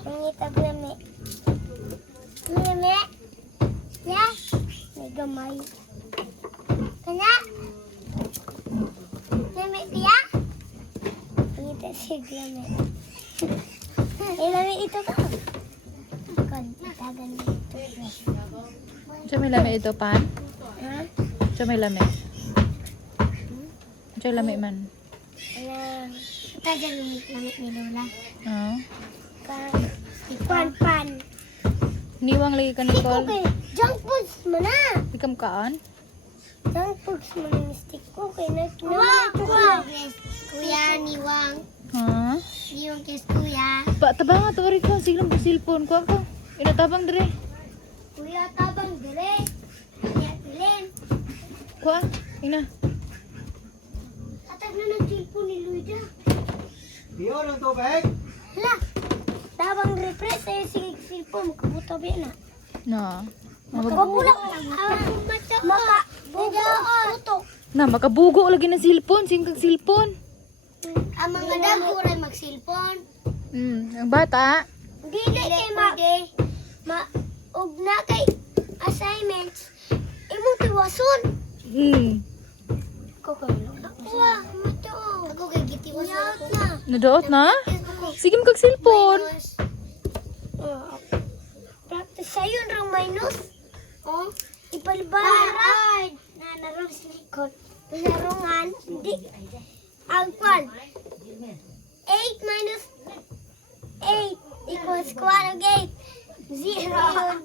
Pangitag lami. Lami. Ya. May gamay. Kana? Lami dia? Pangitag siya lami. Lami ito ka. Kon, tagan dito. Siya may lami ito, pan? Ha? Siya may lami. Siya lami man. Ayan. Tagan lami ni Lola. Oo. Pan. Niwang lagi ka, Nicole. Okay, junk foods mo na. Ikam kaan? Junk foods mo na yung stick ko. Kaya Kuya, niwang. Ha? Niwang kiss kuya. Tabang nga, tawari ko. Sige lang, cellphone ko ako. Inatabang dire. Kuya, tabang dire. Kuya, pilin. Kuha, ina. Atag na ng cellphone ni Luida. Iyon ang tubig. Hala, tabang refresh sa'yo si cellphone. Makabuta ba na? Na. Makabulak. Makabuto. Na, makabugo lagi ng cellphone. Singkag cellphone. Ang mga dago rin mag-cellphone. Ang bata. Dili kay og na kay assignments. Imong tiwason. Ko kay na. Wa, mato. Ako kay gitiwason na. Nadoot na? Sige magkag cellphone. Practice sayon rang minus. Oh, ipalbaran. Na narong silikot. Larungan, di. Ang kwan. 8 minus 8 equals square of 8. 0.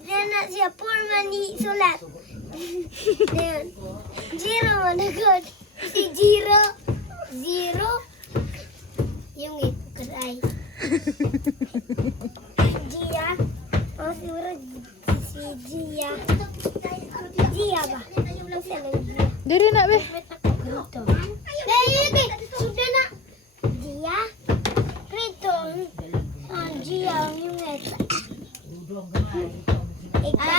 Then na siya 4 man ni sulat. Then, 0 man agad. Si 0. 0. Yung 8 kaday. Gia. Oh, siguro si Gia. Gia ba? Ang salang Gia. Diri na, be.